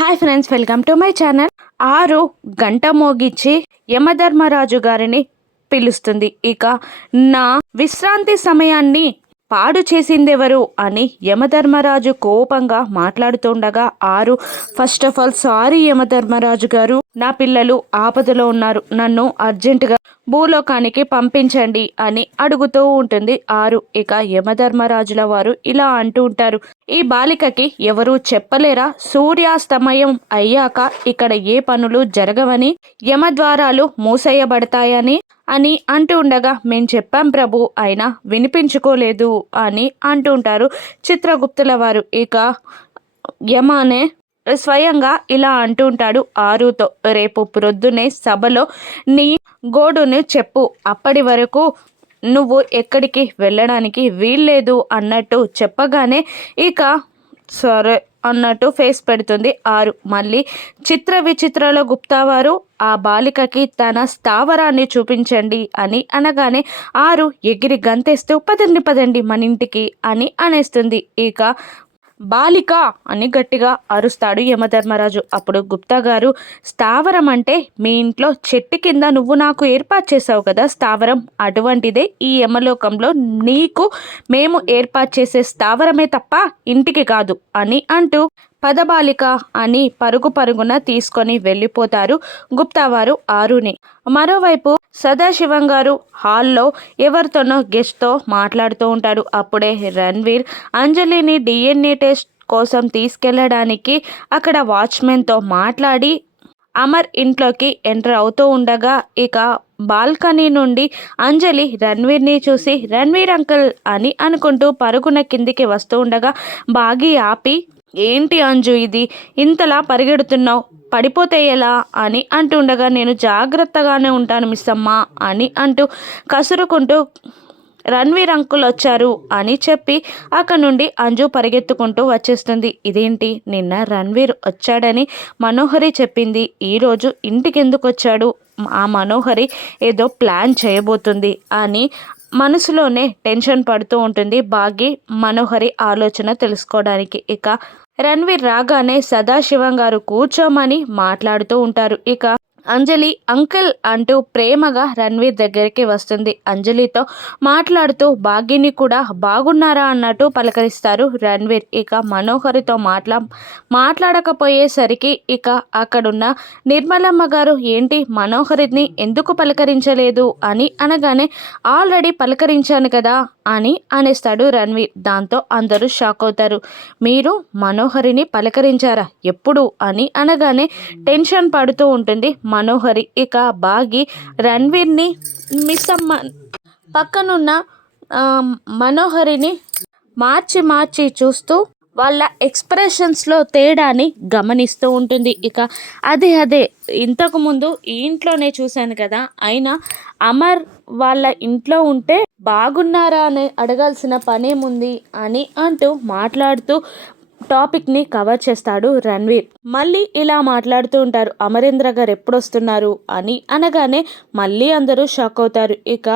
Hi friends, welcome to my channel. 6 గంట మోగిచ్చి యమధర్మరాజు గారిని పిలుస్తుంది. ఇక నా విశ్రాంతి సమయాన్ని పాడు చేసిందెవరు అని యమధర్మరాజు కోపంగా మాట్లాడుతుండగా first of all sorry Yamadharmaraju గారు, నా పిల్లలు ఆపదలో ఉన్నారు, నన్ను అర్జెంటుగా భూలోకానికి పంపించండి అని అడుగుతూ ఉంటుంది ఇక యమధర్మరాజుల వారు ఇలా అంటూ ఉంటారు, ఈ బాలికకి ఎవరూ చెప్పలేరా సూర్యాస్తమయం అయ్యాక ఇక్కడ ఏ పనులు జరగవని, యమద్వారాలు మూసేయబడతాయని అని అంటూ ఉండగా, మేం చెప్పాం ప్రభు అయినా వినిపించుకోలేదు అని అంటూ ఉంటారు చిత్రగుప్తుల వారు. ఇక యమనే స్వయంగా ఇలా అంటూ ఉంటాడు ఆరుతో, రేపు ప్రొద్దునే సభలో నీ గోడును చెప్పు, అప్పటి వరకు నువ్వు ఎక్కడికి వెళ్ళడానికి వీల్లేదు అన్నట్టు చెప్పగానే ఇక సరే అన్నట్టు ఫేస్ పెడుతుంది మళ్ళీ చిత్ర విచిత్రాల గుప్తా వారు, ఆ బాలికకి తన స్థావరాన్ని చూపించండి అని అనగానే ఎగిరి గంతేస్తూ పదండి పదండి మన ఇంటికి అని అనేస్తుంది. ఇక బాలిక అని గట్టిగా అరుస్తాడు యమధర్మరాజు. అప్పుడు గుప్తా గారు, స్థావరం అంటే మీ ఇంట్లో చెట్టు కింద నువ్వు నాకు ఏర్పాటు చేసావు కదా స్థావరం, అటువంటిదే ఈ యమలోకంలో నీకు మేము ఏర్పాటు చేసే స్థావరమే తప్ప ఇంటికి కాదు అని అంటూ పదబాలిక అని పరుగున తీసుకొని వెళ్ళిపోతారు గుప్తావారు ఆరుని. మరోవైపు సదాశివం గారు హాల్లో ఎవరితోనో గెస్ట్తో మాట్లాడుతూ ఉంటాడు. అప్పుడే రణ్వీర్ అంజలిని DNA టెస్ట్ కోసం తీసుకెళ్ళడానికి అక్కడ వాచ్మెన్తో మాట్లాడి అమర్ ఇంట్లోకి ఎంటర్ అవుతూ ఉండగా ఇక బాల్కనీ నుండి అంజలి రణ్వీర్ని చూసి, రణ్వీర్ అంకుల్ అని అనుకుంటూ పరుగున కిందికి వస్తూ ఉండగా బాగి ఆపి, ఏంటి అంజు ఇది ఇంతలా పరిగెడుతున్నావు, పడిపోతే ఎలా అని అంటుండగా, నేను జాగ్రత్తగానే ఉంటాను మిస్ అమ్మ అని అంటూ కసురుకుంటూ రణ్వీర్ అంకుల్ వచ్చారు అని చెప్పి అక్కడ నుండి అంజు పరిగెత్తుకుంటూ వచ్చేస్తుంది. ఇదేంటి నిన్న రణ్వీర్ వచ్చాడని మనోహరి చెప్పింది, ఈరోజు ఇంటికి ఎందుకు వచ్చాడు, ఆ మనోహరి ఏదో ప్లాన్ చేయబోతుంది అని మనసులోనే టెన్షన్ పడుతూ ఉంటుంది బాగి మనోహరి ఆలోచన తెలుసుకోవడానికి. ఇక రణ్వీర్ రాగానే సదాశివం గారు కూర్చోమని మాట్లాడుతూ ఉంటారు. ఇక అంజలి అంకుల్ అంటూ ప్రేమగా రణ్వీర్ దగ్గరికి వస్తుంది. అంజలితో మాట్లాడుతూ భాగ్యని కూడా బాగున్నారా అన్నట్టు పలకరిస్తారు రణ్వీర్. ఇక మనోహరితో మాట్లాడకపోయేసరికి ఇక అక్కడున్న నిర్మలమ్మ గారు, ఏంటి మనోహరిని ఎందుకు పలకరించలేదు అని అనగానే, ఆల్రెడీ పలకరించాను కదా అని అనేస్తాడు రణ్వీర్. దాంతో అందరూ షాక్ అవుతారు. మీరు మనోహరిని పలకరించారా, ఎప్పుడు అని అనగానే టెన్షన్ పడుతూ ఉంటుంది మనోహరి. ఇక బాగి రణ్వీర్ని మిస్ అమ్మ పక్కనున్న మనోహరిని మార్చి చూస్తూ వాళ్ళ ఎక్స్ప్రెషన్స్లో తేడాని గమనిస్తూ ఉంటుంది. ఇక అదే ఇంతకుముందు ఈ ఇంట్లోనే చూశాను కదా, అయినా అమర్ వాళ్ళ ఇంట్లో ఉంటే బాగున్నారా అని అడగాల్సిన పనేముంది అని అంటూ మాట్లాడుతూ టాపిక్ని కవర్ చేస్తాడు రణ్వీర్. మళ్ళీ ఇలా మాట్లాడుతూ ఉంటారు, అమరేంద్ర గారు ఎప్పుడు వస్తున్నారు అని అనగానే మళ్ళీ అందరూ షాక్ అవుతారు. ఇక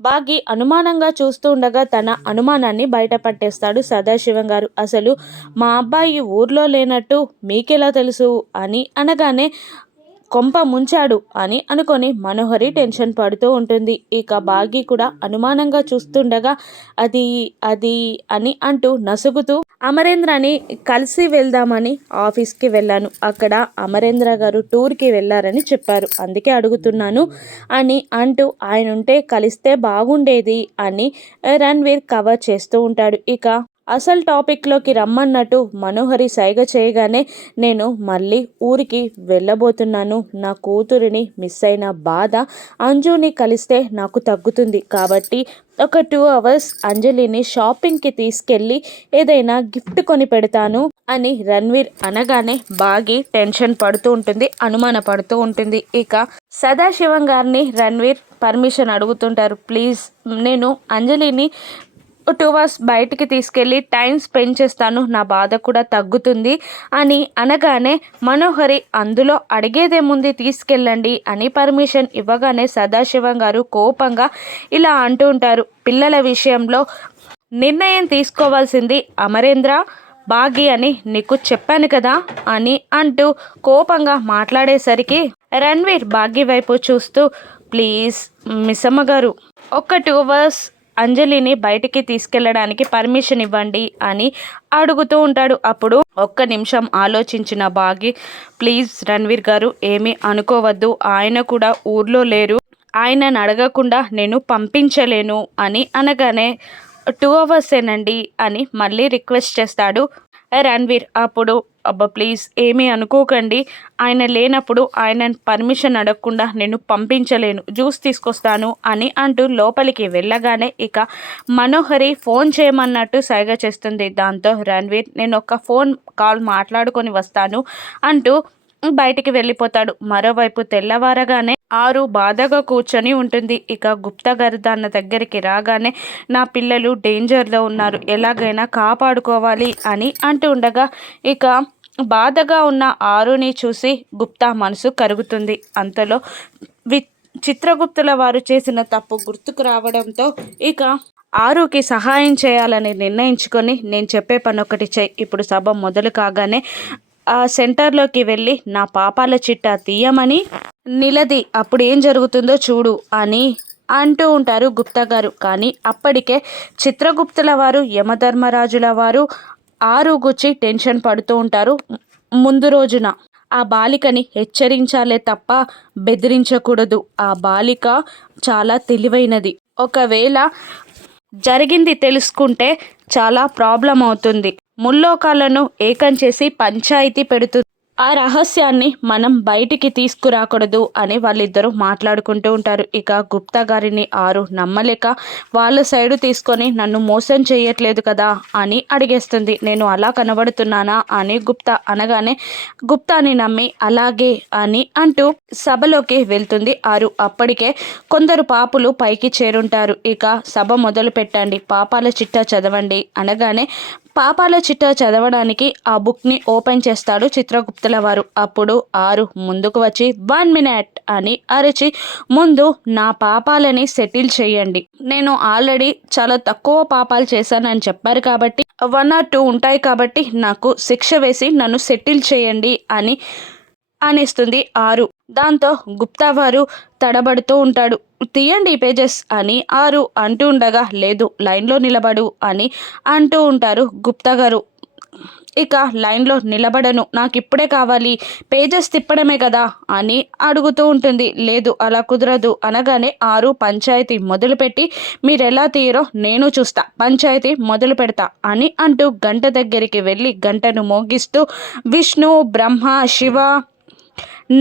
బాగి అనుమానంగా చూస్తూ ఉండగా తన అనుమానాన్ని బయట పట్టేస్తాడు సదాశివం గారు. అసలు మా అబ్బాయి ఊర్లో లేనట్టు మీకెలా తెలుసు అని అనగానే, కొంప ముంచాడు అని అనుకొని మనోహరి టెన్షన్ పడుతూ ఉంటుంది. ఇక బాగి కూడా అనుమానంగా చూస్తుండగా అది అని అంటూ నసుగుతూ, అమరేంద్రని కలిసి వెళ్దామని ఆఫీస్కి వెళ్ళాను, అక్కడ అమరేంద్ర గారు టూర్కి వెళ్ళారని చెప్పారు, అందుకే అడుగుతున్నాను అని అంటూ, ఆయన ఉంటే కలిస్తే బాగుండేది అని రణ్వీర్ కవర్ చేస్తూ ఉంటాడు. ఇక అసలు టాపిక్లోకి రమ్మన్నట్టు మనోహరి సైగ చేయగానే, నేను మళ్ళీ ఊరికి వెళ్ళబోతున్నాను, నా కూతురిని మిస్ అయిన బాధ అంజుని కలిస్తే నాకు తగ్గుతుంది, కాబట్టి ఒక 2 hours అంజలిని షాపింగ్కి తీసుకెళ్ళి ఏదైనా గిఫ్ట్ కొని పెడతాను అని రణ్వీర్ అనగానే బాగి టెన్షన్ పడుతూ ఉంటుంది, అనుమాన పడుతూ ఉంటుంది. ఇక సదాశివం గారిని రణ్వీర్ పర్మిషన్ అడుగుతుంటారు, ప్లీజ్ నేను అంజలిని 2 hours బయటికి తీసుకెళ్ళి టైం స్పెండ్ చేస్తాను, నా బాధ కూడా తగ్గుతుంది అని అనగానే మనోహరి, అందులో అడిగేదేముంది తీసుకెళ్ళండి అని పర్మిషన్ ఇవ్వగానే సదాశివం గారు కోపంగా ఇలా అంటూ ఉంటారు, పిల్లల విషయంలో నిర్ణయం తీసుకోవాల్సింది అమరేంద్ర, బాగి అని నీకు చెప్పాను కదా అని అంటూ కోపంగా మాట్లాడేసరికి రణ్వీర్ బాగి వైపు చూస్తూ, ప్లీజ్ మిస్సమ్మ గారు, ఒక్క 2 అవర్స్ అంజలిని బయటికి తీసుకెళ్ళడానికి పర్మిషన్ ఇవ్వండి అని అడుగుతూ ఉంటాడు. అప్పుడు ఒక్క నిమిషం ఆలోచించిన బాగి, ప్లీజ్ రణ్వీర్ గారు ఏమీ అనుకోవద్దు, ఆయన కూడా ఊర్లో లేరు, ఆయనను అడగకుండా నేను పంపించలేను అని అనగానే 2 అవర్సేనండి అని మళ్ళీ రిక్వెస్ట్ చేస్తాడు రణ్వీర్. అప్పుడు అబ్బా ప్లీజ్ ఏమీ అనుకోకండి, ఆయన లేనప్పుడు ఆయన పర్మిషన్ అడగకుండా నేను పంపించలేను, జ్యూస్ తీసుకొస్తాను అని అంటూ లోపలికి వెళ్ళగానే ఇక మనోహరి ఫోన్ చేయమన్నట్టు సైగ చేస్తుంది. దాంతో రణ్వీర్ నేను ఒక ఫోన్ కాల్ మాట్లాడుకొని వస్తాను అంటూ బయటికి వెళ్ళిపోతాడు. మరోవైపు తెల్లవారగానే ఆరు బాధగా కూర్చొని ఉంటుంది. ఇక గుప్తా గారు దాని దగ్గరికి రాగానే నా పిల్లలు డేంజర్లో ఉన్నారు, ఎలాగైనా కాపాడుకోవాలి అని అంటూ ఉండగా ఇక బాధగా ఉన్న ఆరుని చూసి గుప్తా మనసు కరుగుతుంది. అంతలో చిత్రగుప్తుల వారు చేసిన తప్పు గుర్తుకు రావడంతో ఇక ఆరుకి సహాయం చేయాలని నిర్ణయించుకొని, నేను చెప్పే పని ఒకటి చెయ్యి, ఇప్పుడు సభ మొదలు కాగానే ఆ సెంటర్లోకి వెళ్ళి నా పాపాల చిట్టా తీయమని నిలది, అప్పుడు ఏం జరుగుతుందో చూడు అని అంటూ ఉంటారు గుప్తా గారు. కానీ అప్పటికే చిత్రగుప్తుల వారు యమధర్మరాజుల వారు ఆరు గుచ్చి టెన్షన్ పడుతూ ఉంటారు. ముందు రోజున ఆ బాలికని హెచ్చరించాలే తప్ప బెదిరించకూడదు, ఆ బాలిక చాలా తెలివైనది, ఒకవేళ జరిగింది తెలుసుకుంటే చాలా ప్రాబ్లం అవుతుంది, ముల్లోకాలను ఏకం చేసి పంచాయతీ పెడుతుంది, ఆ రహస్యాన్ని మనం బయటికి తీసుకురాకూడదు అని వాళ్ళిద్దరూ మాట్లాడుకుంటూ ఉంటారు. ఇక గుప్తా గారిని ఆరు నమ్మలేక వాళ్ళ సైడు తీసుకొని నన్ను మోసం చేయట్లేదు కదా అని అడిగేస్తుంది. నేను అలా కనబడుతున్నానా అని గుప్తా అనగానే గుప్తాని నమ్మి అలాగే అని అంటూ సభలోకి వెళ్తుంది ఆరు. అప్పటికే కొందరు పాపులు పైకి చేరుంటారు. ఇక సభ మొదలు పెట్టండి, పాపాల చిట్టా చదవండి అనగానే పాపాల చిట్టా చదవడానికి ఆ బుక్ని ఓపెన్ చేస్తాడు చిత్రగుప్తుల వారు. అప్పుడు ఆరు ముందుకు వచ్చి 1 మినిట్ అని అరిచి, ముందు నా పాపాలని సెటిల్ చేయండి, నేను ఆల్రెడీ చాలా తక్కువ పాపాలు చేశానని చెప్పారు కాబట్టి 1 or 2 ఉంటాయి కాబట్టి నాకు శిక్ష వేసి నన్ను సెటిల్ చేయండి అని అనేస్తుంది ఆరు. దాంతో గుప్తా వారు తడబడుతూ ఉంటాడు. తీయండి పేజెస్ అని ఆరు అంటూ ఉండగా, లేదు లైన్లో నిలబడు అని అంటూ ఉంటారు గుప్తా గారు. ఇక లైన్లో నిలబడను, నాకు ఇప్పుడే కావాలి, పేజెస్ తిప్పడమే కదా అని అడుగుతూ ఉంటుంది. లేదు అలా కుదరదు అనగానే ఆరు పంచాయతీ మొదలుపెట్టి, మీరెలా తీయరో నేను చూస్తా, పంచాయతీ మొదలు పెడతా అని అంటూ గంట దగ్గరికి వెళ్ళి గంటను మోగిస్తూ, విష్ణు బ్రహ్మ శివ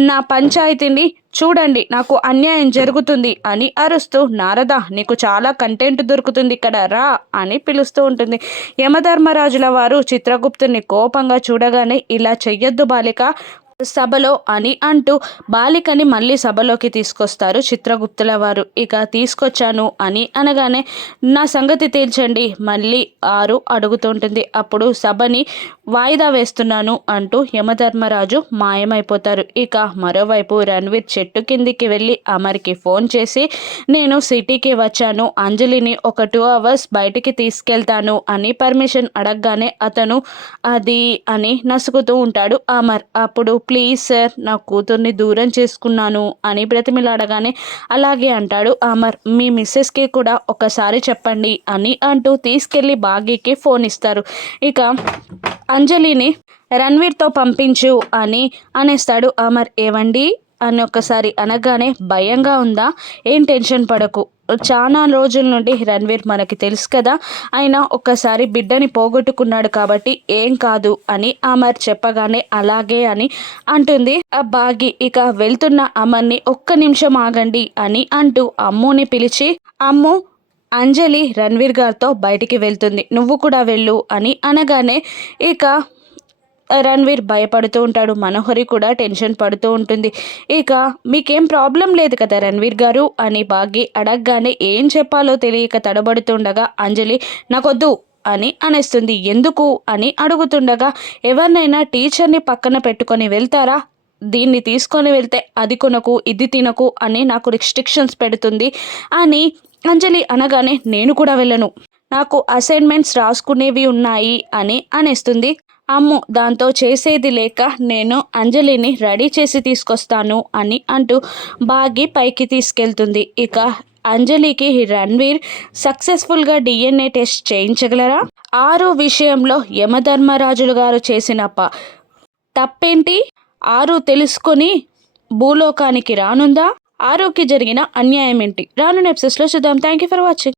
నా పంచాయతీని చూడండి, నాకు అన్యాయం జరుగుతుంది అని అరుస్తూ, నారద నీకు చాలా కంటెంట్ దొరుకుతుంది ఇక్కడ రా అని పిలుస్తూ ఉంటుంది. యమధర్మరాజుల వారు చిత్రగుప్తుని కోపంగా చూడగానే, ఇలా చెయ్యొద్దు బాలిక సభలో అని అంటూ బాలికని మళ్ళీ సభలోకి తీసుకొస్తారు చిత్రగుప్తుల వారు. ఇక తీసుకొచ్చాను అని అనగానే నా సంగతి తేల్చండి మళ్ళీ ఆరు అడుగుతుంటుంది. అప్పుడు సభని వాయిదా వేస్తున్నాను అంటూ యమధర్మరాజు మాయమైపోతారు. ఇక మరోవైపు రణ్వీర్ చెట్టు కిందికి వెళ్ళి అమర్కి ఫోన్ చేసి, నేను సిటీకి వచ్చాను, అంజలిని ఒక 2 అవర్స్ బయటికి తీసుకెళ్తాను అని పర్మిషన్ అడగగానే అతను అది అని నసుకుతూ ఉంటాడు అమర్. అప్పుడు ప్లీజ్ సార్, నా కూతుర్ని దూరం చేసుకున్నాను అని బ్రతిమిలాడగానే అలాగే అంటాడు అమర్, మీ మిస్సెస్కి కూడా ఒకసారి చెప్పండి అని అంటూ తీసుకెళ్ళి బాగీకి ఫోన్ ఇస్తారు. ఇక అంజలిని రణ్వీర్తో పంపించు అని అనేస్తాడు అమర్. ఏవండి అని ఒక్కసారి అనగానే, భయంగా ఉందా, ఏం టెన్షన్ పడకు, చాలా రోజుల నుండి రణ్వీర్ మనకి తెలుసు కదా, అయినా ఒక్కసారి బిడ్డని పోగొట్టుకున్నాడు కాబట్టి ఏం కాదు అని అమర్ చెప్పగానే అలాగే అని అంటుంది బాగి. ఇక వెళ్తున్న అమర్ని ఒక్క నిమిషం ఆగండి అని అంటూ అమ్ముని పిలిచి, అమ్ము అంజలి రణ్వీర్ గారితో బయటికి వెళ్తుంది, నువ్వు కూడా వెళ్ళు అని అనగానే ఇక రణ్వీర్ భయపడుతూ ఉంటాడు. మనోహరి కూడా టెన్షన్ పడుతూ ఉంటుంది. ఇక మీకేం ప్రాబ్లం లేదు కదా రణ్వీర్ గారు అని బాగి అడగగానే ఏం చెప్పాలో తెలియక తడబడుతుండగా అంజలి నాకొద్దు అని అనేస్తుంది. ఎందుకు అని అడుగుతుండగా, ఎవరినైనా టీచర్ని పక్కన పెట్టుకొని వెళ్తారా, దీన్ని తీసుకొని వెళ్తే అది కొనకు ఇది తినకు అని నాకు రిస్ట్రిక్షన్స్ పెడుతుంది అని అంజలి అనగానే, నేను కూడా వెళ్ళను, నాకు అసైన్మెంట్స్ రాసుకునేవి ఉన్నాయి అని అనేస్తుంది. అమ్ము దాంతో చేసేది లేక నేను అంజలిని రెడీ చేసి తీసుకొస్తాను అని అంటూ బాగి పైకి తీసుకెళ్తుంది. ఇక అంజలికి రణ్వీర్ సక్సెస్ఫుల్గా డిఎన్ఏ టెస్ట్ చేయించగలరా? ఆరు విషయంలో యమధర్మరాజులు గారు చేసిన తప్పేంటి? ఆరు తెలుసుకొని భూలోకానికి రానుందా? ఆరుకి జరిగిన అన్యాయం ఏంటి? రానున్న ఎపిసోడ్స్లో చూద్దాం. Thank you for watching.